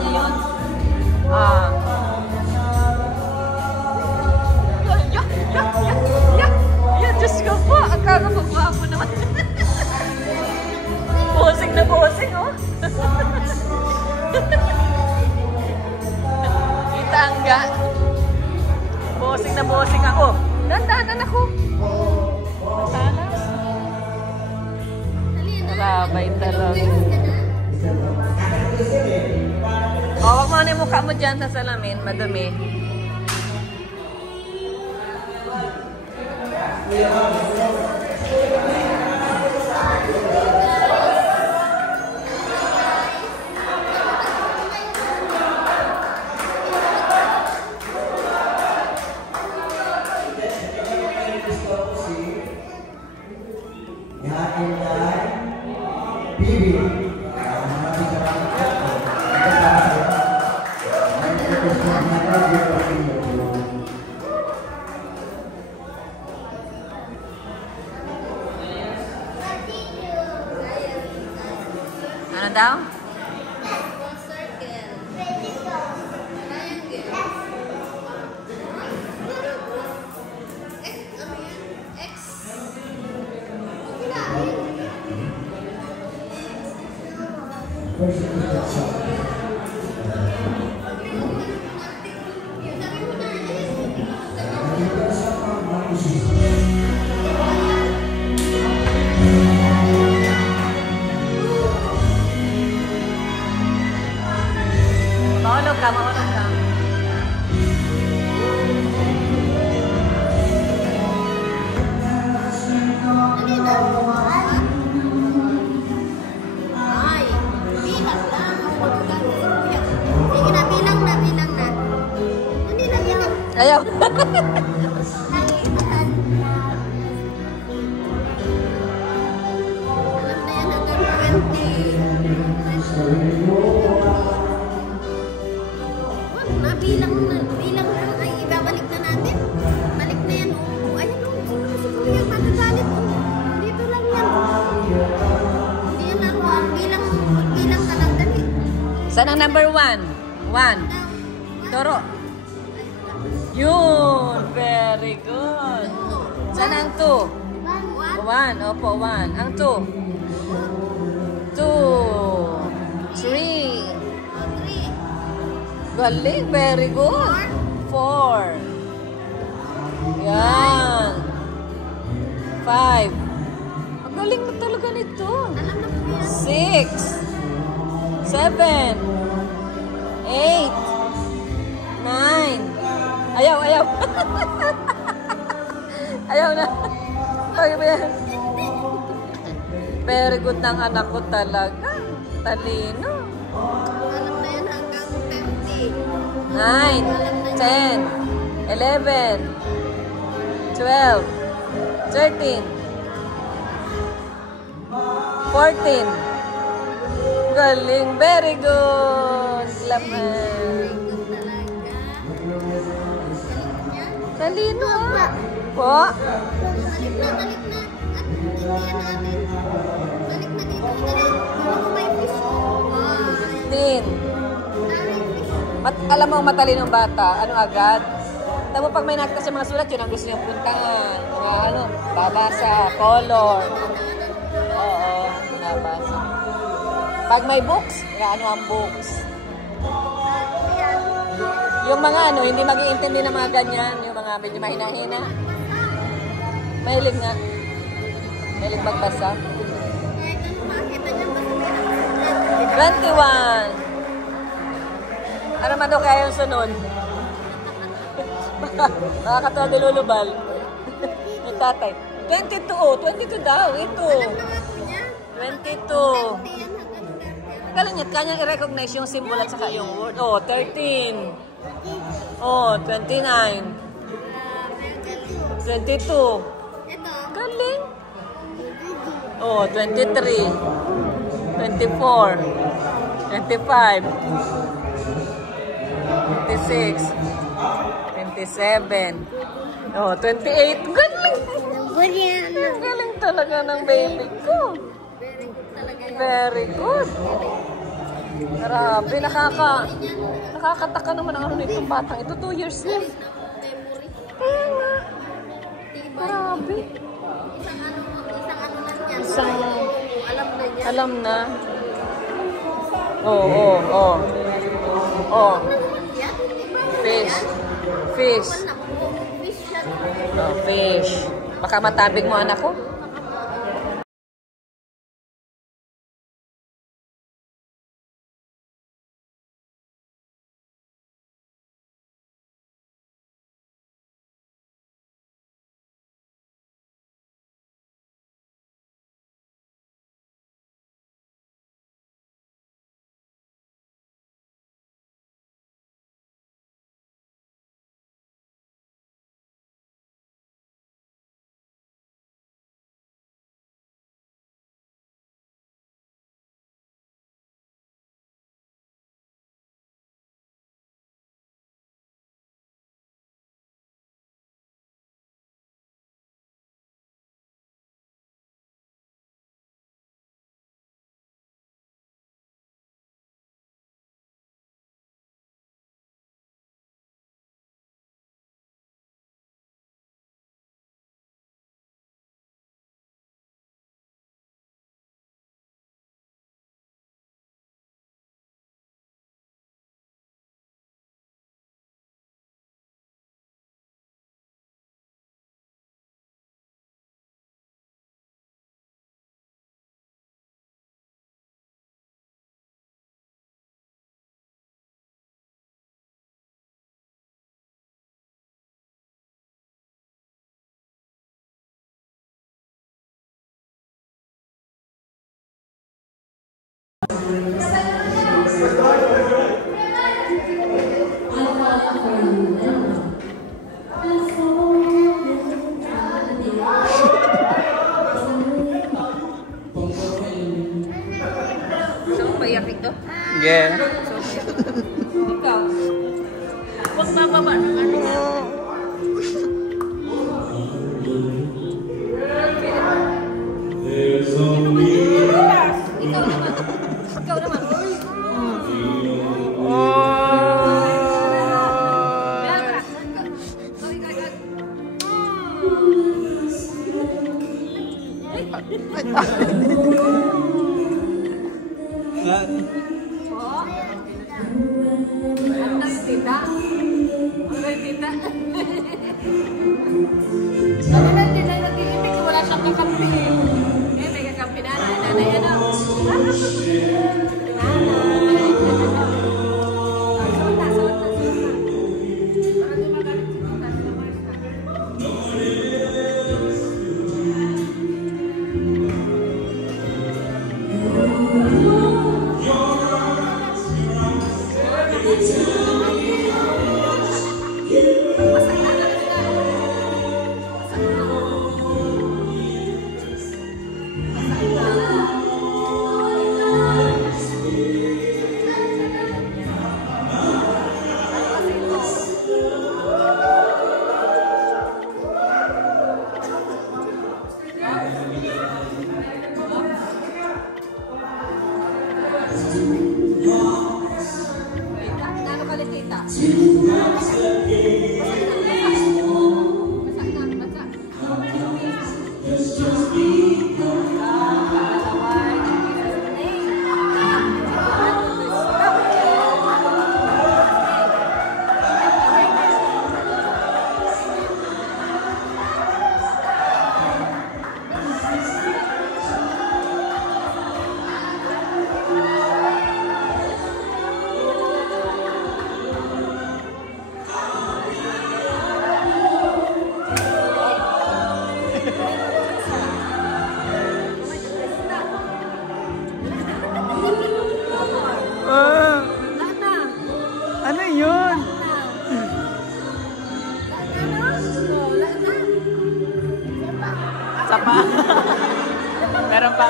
niya yun. Ah. Yeah, Diyos ko po. Akala ko gwapo naman. Bosing na bosing, oh. Itangga. Bosing na bosing ako. Dandanan ako. Matalas. Marabay talaga. O, wag mo na yung mukha mo dyan sa salamin. Madumi. Ano daw? Mahulog ka, mahulog ka. Ay, bilang lang. Sige na, bilang na. Hindi na bilang. Ayaw. Alam na yan hanggang 20. Bilang lang. Ay, ibabalik na natin. Balik na yan. Oh, ayun, oh. Si Kuya, magagalit. Oh. Dito lang yan. Hindi yan lang. Oh. Bilang ka lang dali. Saan ang number 1? 1. Toro. Yun. Very good. Saan ang 2? 1. Opo, 1. Ang 2. 2. 3. Galing. Very good. 4. Yan. 5. Ang galing mo talaga nito. 6. 7. 8. 9. Ayaw. Ayaw na. Very good ng anak ko talaga. Talino. Alam na yan hanggang 50. 9, 10, 11, 12, 13, 14. Galing. Very good. Laman. Talino ah. Po. Balik na. At intindihan natin. Balik na dito. Dali. May fish. 15. Alam mo, matalinong bata. Ano agad? Tama pag may nakita sa mga sulat, yun ang gusto niyang puntahan. Mga ano, babasa, color. Oo, nabasa. Pag may books, ano ang books? Yung mga ano, hindi mag-iintindi ng mga ganyan. Yung mga medyo mahina-hina. Mahilig nga. Mahilig magbasa. 21. Ano man daw kaya yung sunod? Nakakatawa dilulubal. Yung tatay. 22. 22 daw. Ito. 22. Galing niya. Kanyang i-recognize yung symbol at saka yung word. Oh, 13. Oh, 29. 22. Galing. Oh, 23. 24. 25. 26. 27. Oh, 28. Galing. Galing talaga ng baby ko. Very good. Grabe, nakakataka naman ang ano nitong batang ito. 2 years na. Memory. Kaya nga. Diba? Grabe. Isang ano lang yan. Isang, Alam na niya. alam na. Oo. Oh. Yan, diba? Fish. Fish. Wala po. Fish yan. Oh, fish. Baka matabig mo anak ko. Gusto mo paiyak ito? Yeah. Ikaw. Huwag bababa ng ano. Ikaw naman. Ano yung tita? Ano yung tita? Sabi na tita nag-iibig, wala siyang kakampi. Eh, may kakampi na. Nanay, ano? Nano ka ulit, tita? Ano yun? Sapa. Meron pa.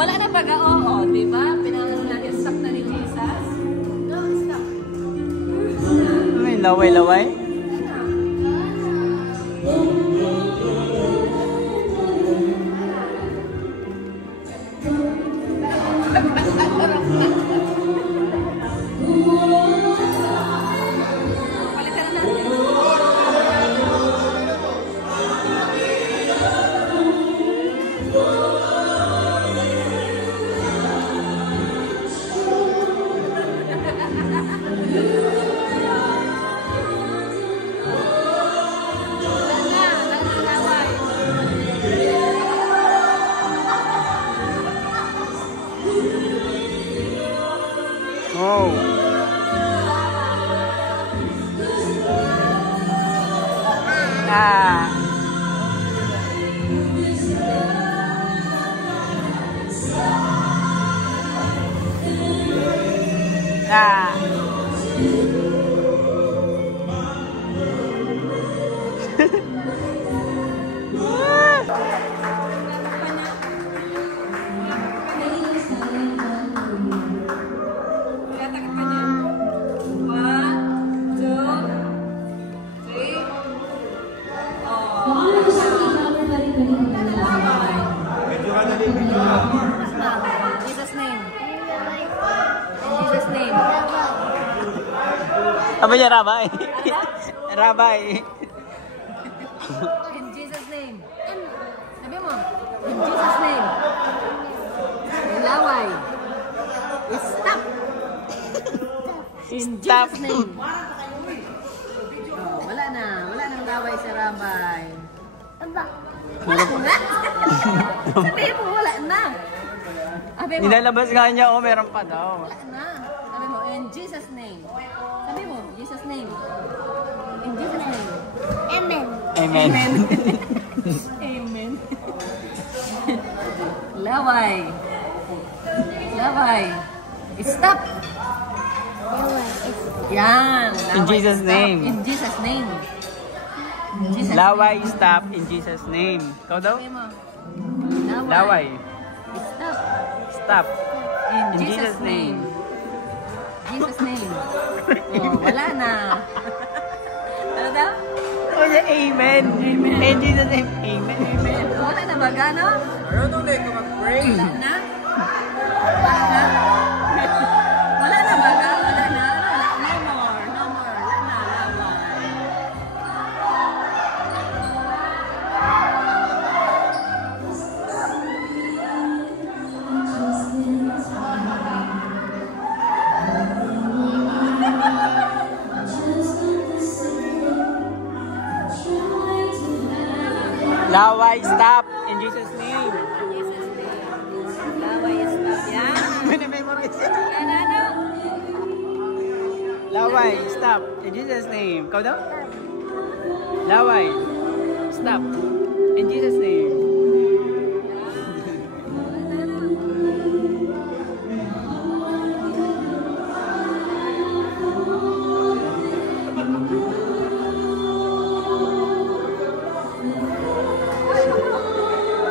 wala na baga, oo, di ba? Pinangalan natin, stop na ni Jesus. No, stop. May laway-laway? Palitan na natin. Oh. Ah. Ah. Tatakot ka niya. 1, 2, 3. Oh. Jesus name. In Jesus name. Apa niya, Rabay? Rabay. In Jesus name. Sabi mo. In Jesus name. Laway. Stop. In Stop. Jesus name. Oh, wala na. Wala nang laway sa Rabay. Aba. Wala na. Sabi mo, wala na. Sabi mo. Nilalabas nga niya, oh, meron pa daw. Wala na. Sabi mo, in Jesus name. Sabi mo, Jesus name. In Jesus name. Amen. Amen. Amen. Laway. Laway. Stop. Yan. In Laway, Jesus' stop. name. In Jesus name. In Jesus Laway, name. stop in Jesus' name. Ikaw daw? Sabi mo. Laway, Stop. stop In in Jesus Jesus' name. Jesus name. Oh, wala na. Ano daw? Oh, yeah, amen. Amen. In Jesus' name, amen. Amen. Wala na ba gano? Marunong na ikaw mag-pray. Wala na? Wala na? Wala na ba ga? Wala na? No more. No more. Wala na. Laway. Laway, stop in Jesus' name. Jesus name. Laway stop. Yan. Minimemorize yan. Yan ano? Laway, stop in Jesus' name. Ikaw daw? Laway, stop in Jesus' name.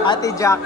Ate Jack.